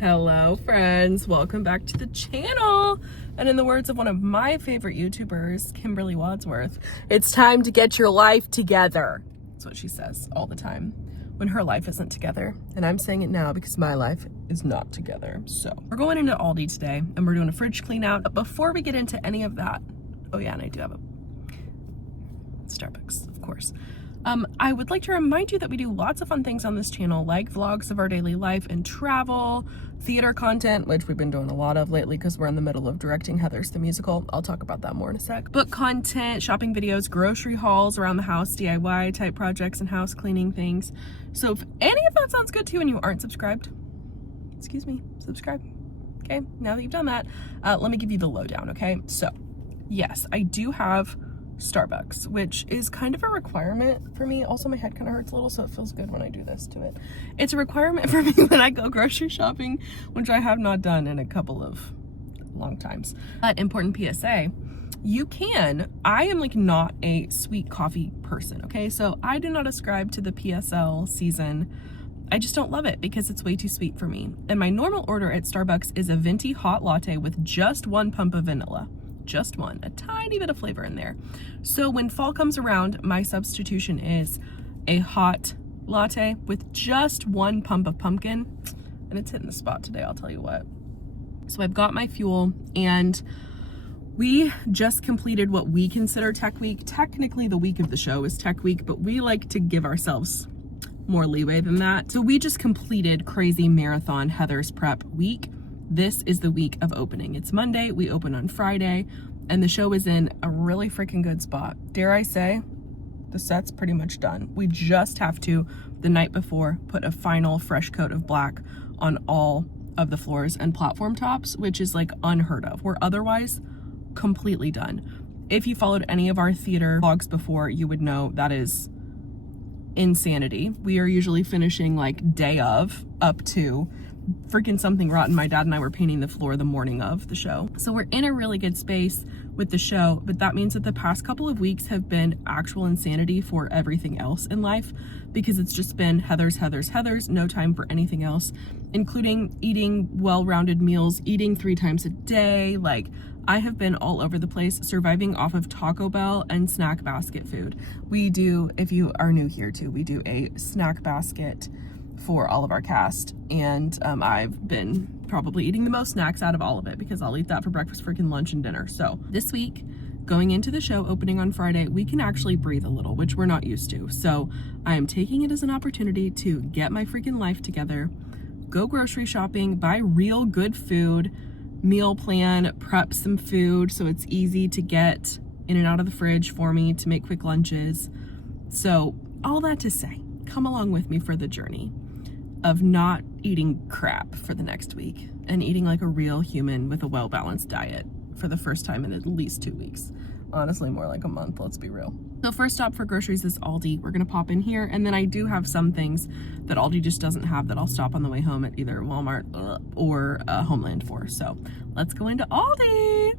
Hello friends, welcome back to the channel. And in the words of one of my favorite YouTubers, Kimberly Wadsworth, it's time to get your life together. That's what she says all the time when her life isn't together. And I'm saying it now because my life is not together. So we're going into Aldi today and we're doing a fridge clean out. But before we get into any of that, oh yeah, and I do have a Starbucks, of course. I would like to remind you that we do lots of fun things on this channel, like vlogs of our daily life and travel, theater content, which we've been doing a lot of lately because we're in the middle of directing Heather's the musical. I'll talk about that more in a sec. Book content, shopping videos, grocery hauls around the house, DIY type projects and house cleaning things. So if any of that sounds good to you and you aren't subscribed, excuse me, subscribe. Okay, now that you've done that, let me give you the lowdown, okay? So yes, I do have Starbucks, which is kind of a requirement for me. Also, my head kind of hurts a little, so it feels good when I do this to it. It's a requirement for me when I go grocery shopping, which I have not done in a couple of long times. But important PSA, I am like not a sweet coffee person, okay? So I do not ascribe to the PSL season. I just don't love it because it's way too sweet for me. And my normal order at Starbucks is a venti hot latte with just 1 pump of vanilla. Just one, a tiny bit of flavor in there. So when fall comes around, my substitution is a hot latte with just 1 pump of pumpkin, and it's hitting the spot today, I'll tell you what. So I've got my fuel, and we just completed what we consider Tech Week. Technically the week of the show is Tech Week, but we like to give ourselves more leeway than that. So we just completed crazy marathon Heather's prep week. This is the week of opening. It's Monday, we open on Friday, and the show is in a really freaking good spot. Dare I say, the set's pretty much done. We just have to, the night before, put a final fresh coat of black on all of the floors and platform tops, which is like unheard of. We're otherwise completely done. If you followed any of our theater vlogs before, you would know that is insanity. We are usually finishing like day of up to freaking something rotten. My dad and I were painting the floor the morning of the show. So we're in a really good space with the show, but that means that the past couple of weeks have been actual insanity for everything else in life because it's just been Heather's, no time for anything else, including eating well-rounded meals, eating 3 times a day. Like, I have been all over the place, surviving off of Taco Bell and snack basket food. We do, if you are new here too, we do a snack basket for all of our cast, and I've been probably eating the most snacks out of all of it because I'll eat that for breakfast, freaking lunch, and dinner. So this week, going into the show opening on Friday, we can actually breathe a little, which we're not used to. So I am taking it as an opportunity to get my freaking life together, go grocery shopping, buy real good food, meal plan, prep some food so it's easy to get in and out of the fridge for me to make quick lunches. So all that to say, come along with me for the journey of not eating crap for the next week and eating like a real human with a well-balanced diet for the first time in at least 2 weeks. Honestly, more like a month, let's be real. So first stop for groceries is Aldi. We're gonna pop in here, and then I do have some things that Aldi just doesn't have that I'll stop on the way home at either Walmart or Homeland for. So let's go into Aldi.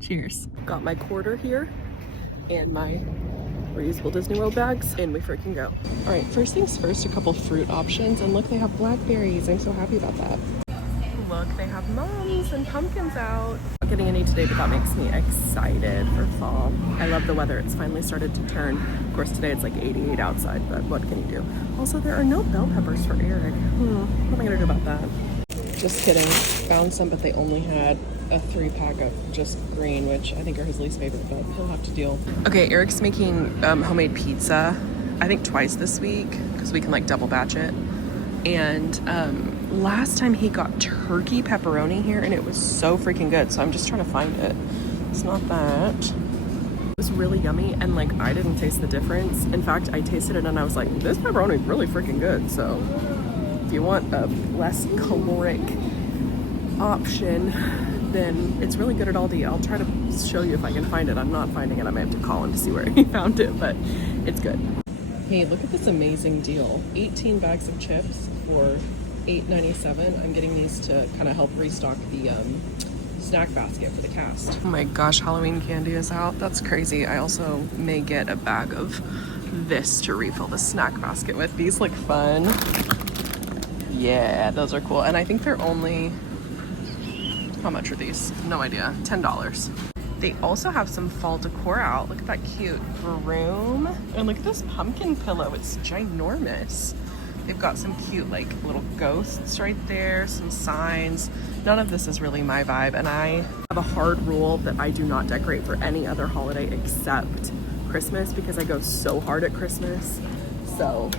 Cheers. Got my quarter here and my reusable Disney World bags, and we freaking go. All right, first things first, a couple fruit options, and look, they have blackberries. I'm so happy about that. Look, they have mums and pumpkins out. Not getting any today, but that makes me excited for fall. I love the weather. It's finally started to turn. Of course, today it's like 88 outside, but what can you do? Also, there are no bell peppers for Eric. What am I gonna do about that? Just kidding. Found some, but they only had a 3-pack of just green, which I think are his least favorite, but he'll have to deal. Okay, Eric's making homemade pizza, I think twice this week, because we can like double batch it. And last time he got turkey pepperoni here, and it was so freaking good, so I'm just trying to find it. It's not that. It was really yummy, and like I didn't taste the difference. In fact, I tasted it and I was like, this pepperoni is really freaking good. So if you want a less caloric option, then it's really good at Aldi. I'll try to show you if I can find it. I'm not finding it. I may have to call him to see where he found it, but it's good. Hey, look at this amazing deal. 18 bags of chips for $8.97. I'm getting these to kind of help restock the snack basket for the cast. Oh my gosh, Halloween candy is out. That's crazy. I also may get a bag of this to refill the snack basket with. These look fun. Yeah, those are cool. And I think they're only, how much are these? No idea. $10. They also have some fall decor out. Look at that cute broom. And look at this pumpkin pillow. It's ginormous. They've got some cute like little ghosts right there, some signs. None of this is really my vibe. And I have a hard rule that I do not decorate for any other holiday except Christmas because I go so hard at Christmas. So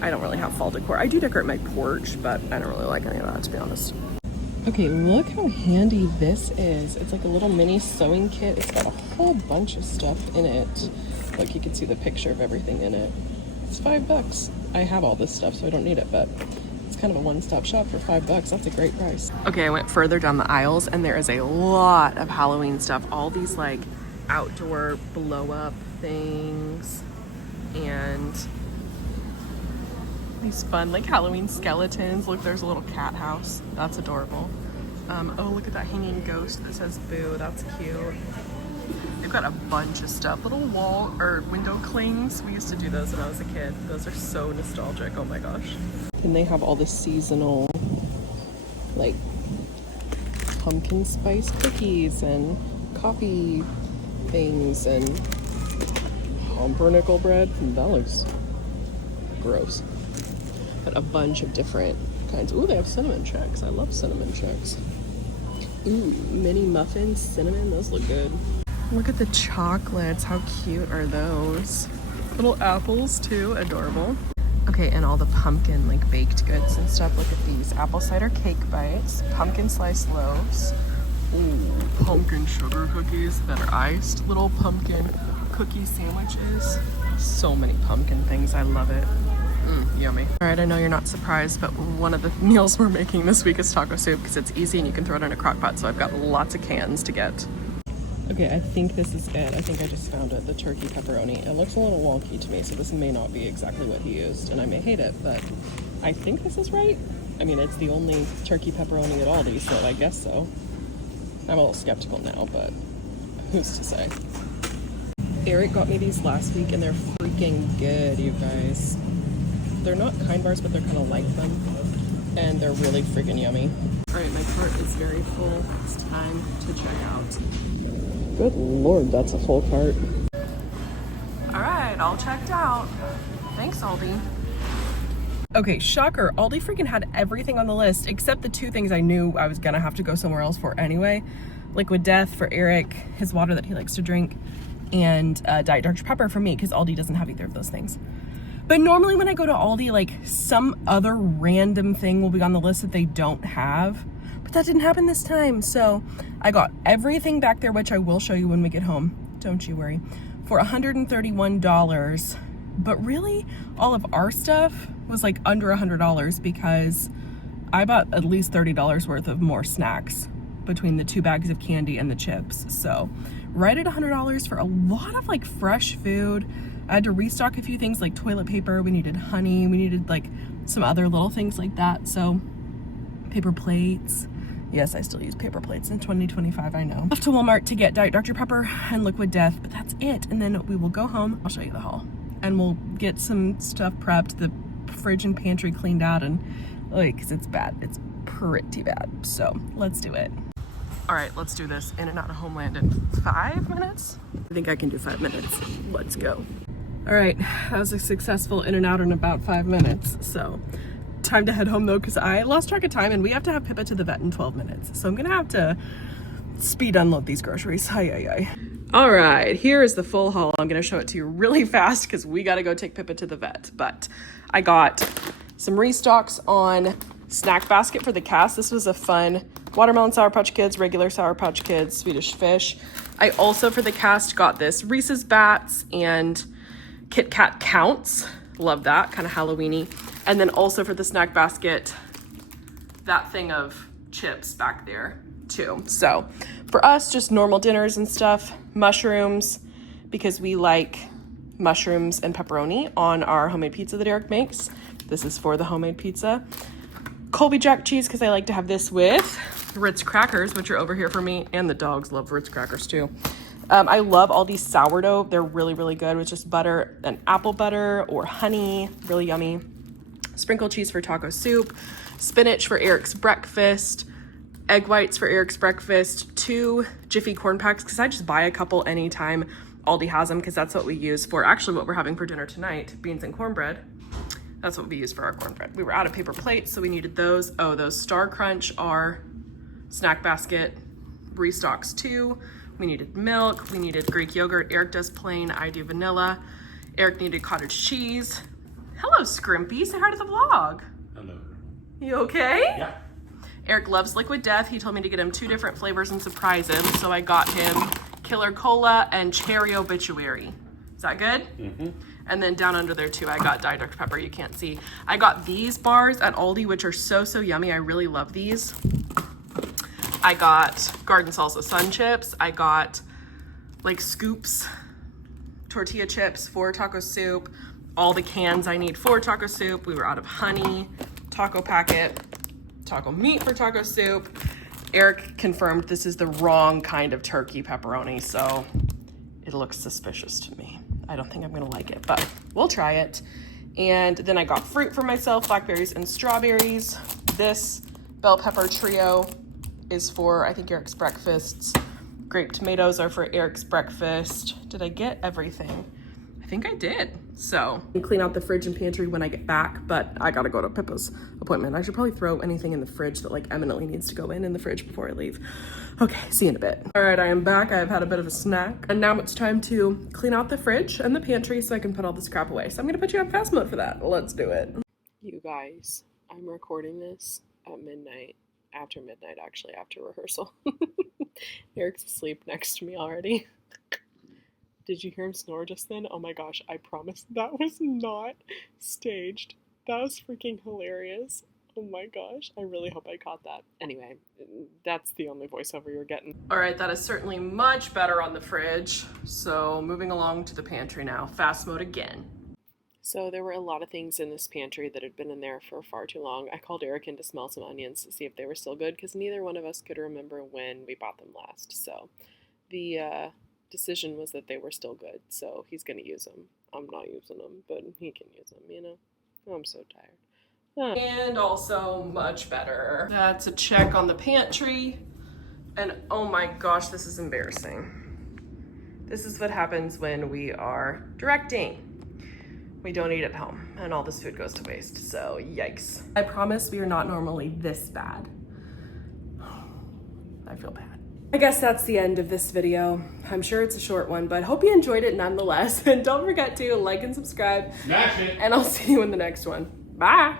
I don't really have fall decor. I do decorate my porch, but I don't really like any of that, to be honest. Okay, look how handy this is. It's like a little mini sewing kit. It's got a whole bunch of stuff in it. Look, you can see the picture of everything in it. It's $5. I have all this stuff, so I don't need it, but it's kind of a one-stop shop for $5. That's a great price. Okay, I went further down the aisles and there is a lot of Halloween stuff. All these like outdoor blow-up things and these fun like Halloween skeletons. Look, there's a little cat house. That's adorable. Oh, look at that hanging ghost that says boo. That's cute. They've got a bunch of stuff. Little wall or window clings. We used to do those when I was a kid. Those are so nostalgic. Oh my gosh. And they have all the seasonal like pumpkin spice cookies and coffee things and pumpernickel bread. That looks gross. But a bunch of different kinds. Ooh, they have cinnamon checks. I love cinnamon checks. Ooh, mini muffins, cinnamon. Those look good. Look at the chocolates. How cute are those? Little apples too. Adorable. Okay, and all the pumpkin like baked goods and stuff. Look at these. Apple cider cake bites. Pumpkin slice loaves. Ooh, pumpkin sugar cookies that are iced. Little pumpkin cookie sandwiches. So many pumpkin things. I love it. Yummy. All right, I know you're not surprised, but one of the meals we're making this week is taco soup because it's easy and you can throw it in a crock pot. So I've got lots of cans to get. Okay, I think this is it. I think I just found it, the turkey pepperoni. It looks a little wonky to me, so this may not be exactly what he used, and I may hate it, but I think this is right. I mean, it's the only turkey pepperoni at ALDI, so I guess so. I'm a little skeptical now, but who's to say? Eric got me these last week, and they're freaking good, you guys. They're not kind bars, but they're kind of like them, and they're really freaking yummy. All right, my cart is very full. It's time to check out. Good Lord, that's a full cart. All right, all checked out. Thanks, Aldi. Okay, shocker. Aldi freaking had everything on the list except the two things I knew I was gonna have to go somewhere else for anyway. Liquid Death for Eric, his water that he likes to drink, and Diet Dr. Pepper for me because Aldi doesn't have either of those things. But normally when I go to Aldi, like some other random thing will be on the list that they don't have. But that didn't happen this time. So I got everything back there, which I will show you when we get home. Don't you worry. For $131. But really, all of our stuff was like under $100 because I bought at least $30 worth of more snacks between the 2 bags of candy and the chips. So right at $100 for a lot of like fresh food. I had to restock a few things like toilet paper. We needed honey. We needed like some other little things like that. So paper plates. Yes, I still use paper plates in 2025, I know. Off to Walmart to get Diet Dr. Pepper and Liquid Death, but that's it. And then we will go home. I'll show you the haul. And we'll get some stuff prepped, the fridge and pantry cleaned out, and like, because it's bad. It's pretty bad. So let's do it. All right, let's do this. In and out of Homeland in 5 minutes? I think I can do 5 minutes. Let's go. All right, that was a successful in and out in about 5 minutes. So time to head home though, because I lost track of time and we have to have Pippa to the vet in 12 minutes. So I'm gonna have to speed unload these groceries. Ay. All right, here is the full haul. I'm gonna show it to you really fast because we gotta go take Pippa to the vet. But I got some restocks on Snack Basket for the cast. This was a fun watermelon Sour Patch Kids, regular Sour Patch Kids, Swedish Fish. I also for the cast got this Reese's Bats and Kit Kat Counts. Love that, kind of Halloween-y. And then also for the Snack Basket, that thing of chips back there too. So for us, just normal dinners and stuff, mushrooms, because we like mushrooms and pepperoni on our homemade pizza that Eric makes. This is for the homemade pizza. Colby Jack cheese, because I like to have this with Ritz crackers, which are over here for me, and the dogs love Ritz crackers too. I love all these sourdough. They're really, really good with just butter and apple butter or honey, really yummy. sprinkled cheese for taco soup, spinach for Eric's breakfast, egg whites for Eric's breakfast, 2 Jiffy corn packs, because I just buy a couple anytime Aldi has them, because that's what we use for actually what we're having for dinner tonight, beans and cornbread. That's what we use for our cornbread. We were out of paper plates, so we needed those. Oh, those Star Crunch are snack basket restocks too. We needed milk, we needed Greek yogurt. Eric does plain, I do vanilla. Eric needed cottage cheese. Hello, Scrimpy, say hi to the vlog. Hello. You okay? Yeah. Eric loves Liquid Death. He told me to get him 2 different flavors and surprise him. So I got him Killer Cola and Cherry Obituary. Is that good? Mm-hmm. And then down under there too, I got Diet Dr. Pepper, you can't see. I got these bars at Aldi, which are so yummy. I really love these. I got Garden Salsa Sun Chips. I got like Scoops tortilla chips for taco soup. All the cans I need for taco soup. We were out of honey, taco packet, taco meat for taco soup. Eric confirmed this is the wrong kind of turkey pepperoni, so it looks suspicious to me. I don't think I'm gonna like it, but we'll try it. And then I got fruit for myself, blackberries and strawberries. This bell pepper trio is for, I think, Eric's breakfasts. Grape tomatoes are for Eric's breakfast. Did I get everything? I think I did. So clean out the fridge and pantry when I get back, but I gotta go to Pippa's appointment. I should probably throw anything in the fridge that like eminently needs to go in the fridge before I leave. Okay, see you in a bit. All right, I am back. I've had a bit of a snack, and now it's time to clean out the fridge and the pantry so I can put all this crap away. So I'm gonna put you on fast mode for that. Let's do it. You guys, I'm recording this at midnight. After midnight, actually, after rehearsal. Eric's asleep next to me already. Did you hear him snore just then? Oh my gosh, I promise that was not staged. That was freaking hilarious. Oh my gosh, I really hope I caught that. Anyway, that's the only voiceover you're getting. All right, that is certainly much better on the fridge. So moving along to the pantry now. Fast mode again. So there were a lot of things in this pantry that had been in there for far too long. I called Eric in to smell some onions to see if they were still good, because neither one of us could remember when we bought them last. So the decision was that they were still good, so he's going to use them. I'm not using them, but he can use them, you know? I'm so tired. And also much better. That's a check on the pantry. And oh my gosh, this is embarrassing. This is what happens when we are directing. We don't eat at home, and all this food goes to waste, so yikes. I promise we are not normally this bad. I feel bad. I guess that's the end of this video. I'm sure it's a short one, but hope you enjoyed it nonetheless. And don't forget to like and subscribe. Smash it. And I'll see you in the next one. Bye.